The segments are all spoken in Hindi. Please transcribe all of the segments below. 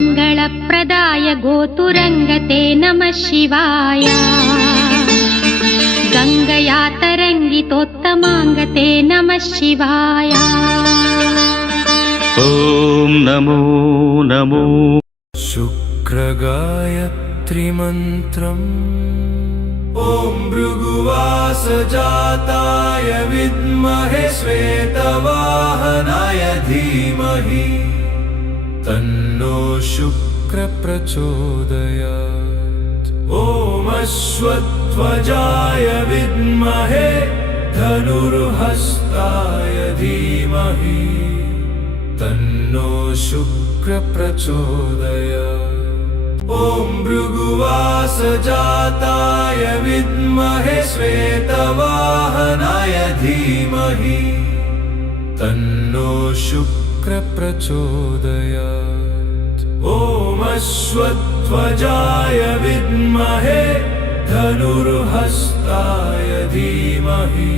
मंगलप्रदाय गोतुरङ्गते नमः शिवाय गंगया तरंगितोत्तमांगते नमः शिवाय। ओम नमो नमो शुक्रगायत्री मंत्रम् ओम भृगुवासजाताय विद्महे श्वेतवाहनाय धीमहि तन्नो शुक्र प्रचोदयात्। ओम अश्वत्थध्वजाय विद्महे धनुर्हस्ताय धीमहि तन्नो शुक्र प्रचोदयात्। ओम भृगुवासजाताय विद्महे श्वेतवाहनाय धीमहि तन्नो शुक्र प्रचोदयात्। ओम अश्वत्थध्वजाय विद्महे धनुर्हस्ताय धीमहि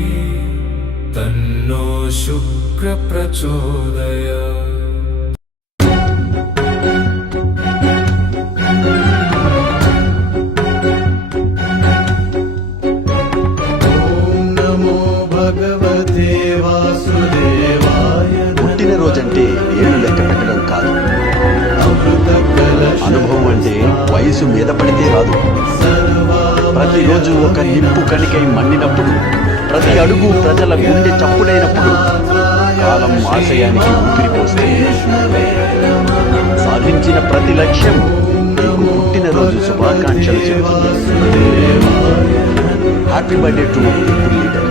तन्नो शुक्र प्रचोदयात्। పుట్టినరోజంటే ఏళ్ళు లెక్క పెట్టడం కాదు, అనుభవం అంటే వయసు మీద పడితే రాదు. ప్రతిరోజు ఒక నిప్పు కణికై మండినప్పుడు, ప్రతి అడుగు ప్రజల గుండె చప్పుడైనప్పుడు, కాలం ఆశయానికి ఊపిరిపోస్తే, సాధించిన ప్రతి లక్ష్యం నీకు పుట్టినరోజు శుభాకాంక్షలు చెబుతుంది. Happy birthday to people leader.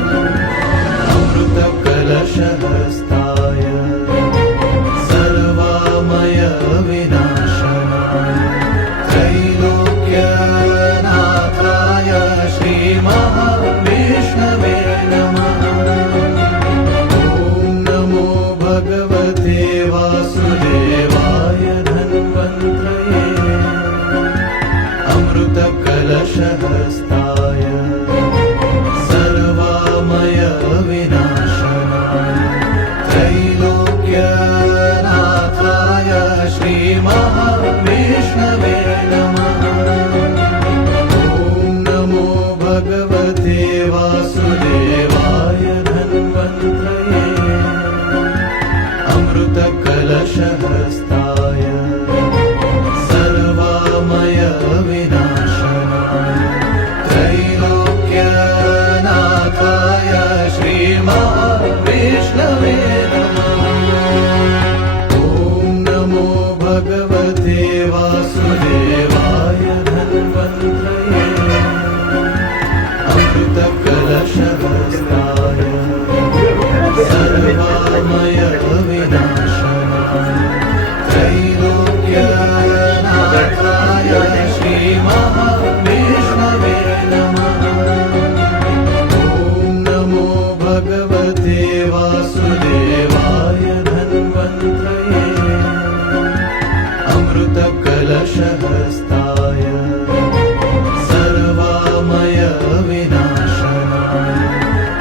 सर्वामय विनाशनाय त्रैलोक्यनाथाय श्री महाविष्णवे नमः। ओम नमो भगवते वासुदेवाय धन्वन्त्रये अमृतकलशहस्ताय सर्वामय विनाशनाय त्रैलोक्यनाथाय श्री महाविष्णवे नमः। ओम नमो भगवते वासुदेवाय धन्वन्त्रये अमृतकलशहस्ताय सर्वामय विनाशनाय त्रैलोक्यनाथाय श्री महाविष्णवे नमः। ओम नमो भगवते वासुदेवाय धन्वन्त्रये अमृतकलशहस्ताय सर्वामय विनाशनाय त्रैलोक्यनाथाय श्री महाविष्णवे नमः। ओम नमो भगवते वासुदेवाय धन्वन्त्रये अमृतकलशहस्ताय सर्वामय विनाशनाय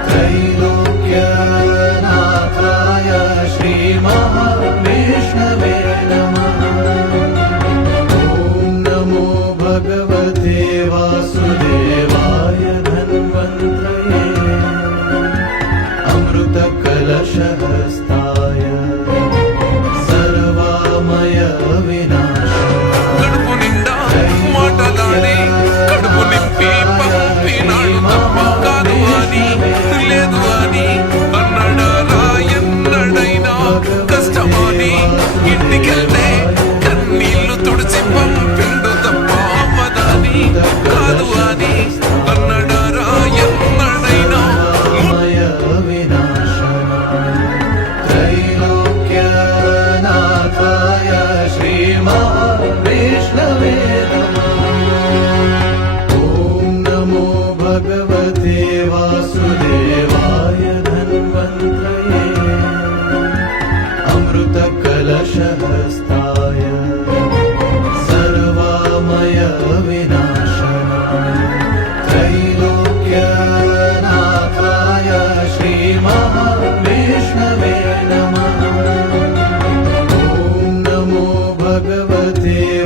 त्रैलोक्यनाथाय श्री महाविष्णवे नमः। ओम नमो भगवते वासुदेवाय धन्वन्त्रये अमृतकलशहस्ताय सर्वामय विनाशनाय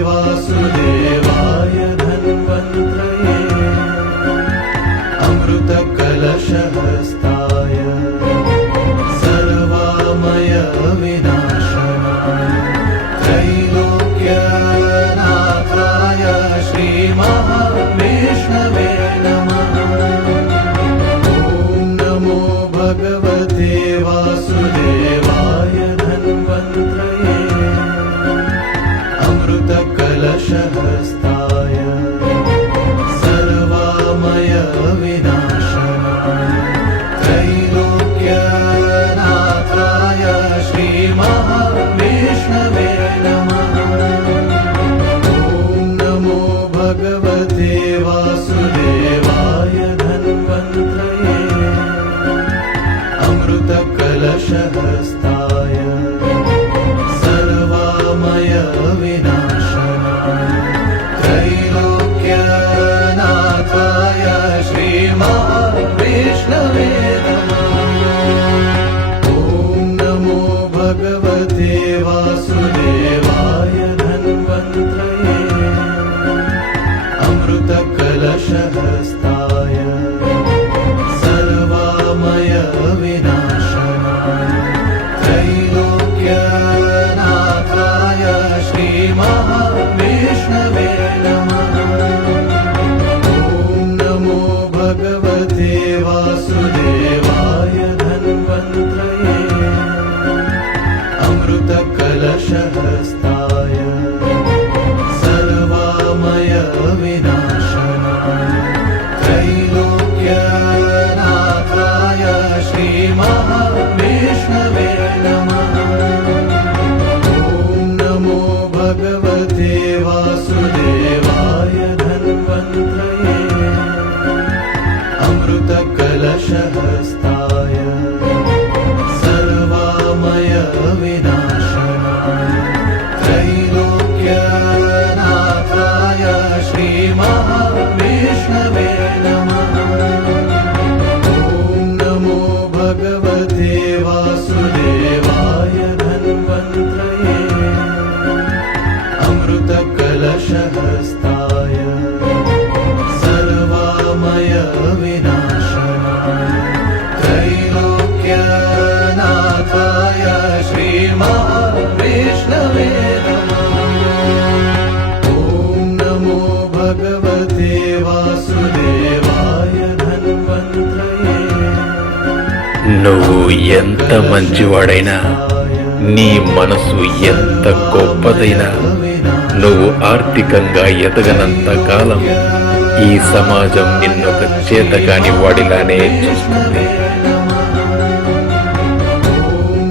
वासुदेवाय धन्वन्त्रये अमृतकलशहस्ताय सर्वामय विनाशनाय त्रैलोक्यनाथाय श्रीमहाविष्णवे नमः। ॐ नमो भगवते वासुदेवाय धन्वन्त्रये अमृतकलशहस्ताय सर्वामय विनाशनाय त्रैलोक्यनाथाय श्रीमहाविष्णवे नमः। ॐ नमो भगवते वासुदेवाय धन्वन्त्रये अमृतकलशहस्ताय सर्वामय विनाशनाय त्रैलोक्यनाथाय श्रीमहाविष्णवे नमः। ॐ नमो भगवते वासुदेवाय धन्वन्त्रये अमृतकलशहस्ताय सर्वामय विनाशनाय त्रैलोक्यनाथाय श्रीमहाविष्णवे नमः। ॐ नमो भगवते वासुदेवाय धन्वन्त्रये अमृतकलशहस्ताय सर्वामय विनाशनाय त्रैलोक्यनाथाय श्रीमहाविष्णवे नमः। ॐ नमो भगवते वासुदेवाय धन्वन्त्रये अमृतकलशहस्ताय सर्वामय विनाशनाय त्रैलोक्यनाथाय श्रीमहाविष्णवे नमः। ॐ नमो भगवते वासुदेवाय धन्वन्त्रये अमृतकलशहस्ताय सर्वामय विनाशनाय त्रैलोक्यनाथाय श्रीमहाविष्णवे नमः। ॐ नमो भगवते वासुदेवाय धन्वन्त्रये నువ్వు ఎంత మంచివాడైనా, నీ మనసు ఎంత గొప్పదైనా, నువ్వు ఆర్థికంగా ఎదగనంత కాలం ఈ సమాజం నిన్నొక చేతకాని వాడిలానే చూస్తుంది. ॐ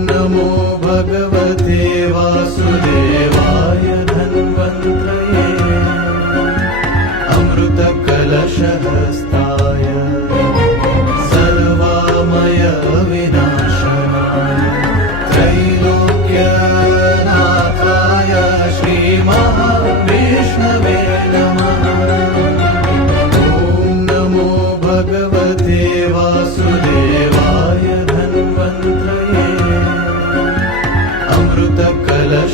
नमो भगवते वासुदेवाय धन्वन्त्रये अमृतकलशहस्ताय सर्वामय विनाशनाय त्रैलोक्यनाथाय श्रीमहाविष्णवे नमः। ॐ नमो भगवते वासुदेवाय धन्वन्त्रये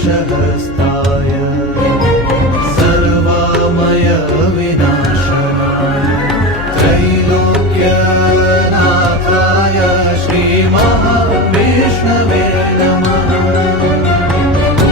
अमृतकलशहस्ताय सर्वामय विनाशनाय त्रैलोक्यनाथाय श्रीमहाविष्णवे नमः। ॐ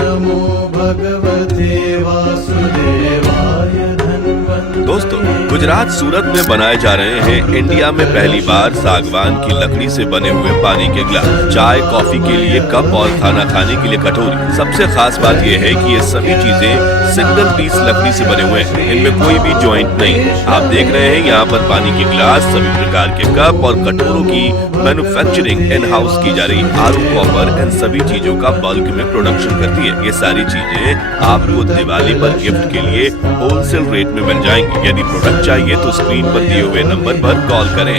नमो भगवते वासुदेवाय धन्वन्त्रये। दोस्तों, गुजरात सूरत में बनाए जा रहे हैं इंडिया में पहली बार सागवान की लकड़ी से बने हुए पानी के गिलास, चाय कॉफी के लिए कप और खाना खाने के लिए कटोरी। सबसे खास बात यह है कि ये सभी चीजें सिंगल पीस लकड़ी से बने हुए हैं, इनमें कोई भी जॉइंट नहीं। आप देख रहे हैं यहाँ पर पानी के गिलास, सभी प्रकार के कप और कटोरों की मैन्युफैक्चरिंग इन हाउस की जा रही। आरू कॉपर इन सभी चीजों का बल्क में प्रोडक्शन करती है। ये सारी चीजें आपको दिवाली पर गिफ्ट के लिए होलसेल रेट में मिल जाएंगी। यदि प्रोडक्ट चाहिए तो स्क्रीन पर दिए हुए नंबर पर कॉल करें।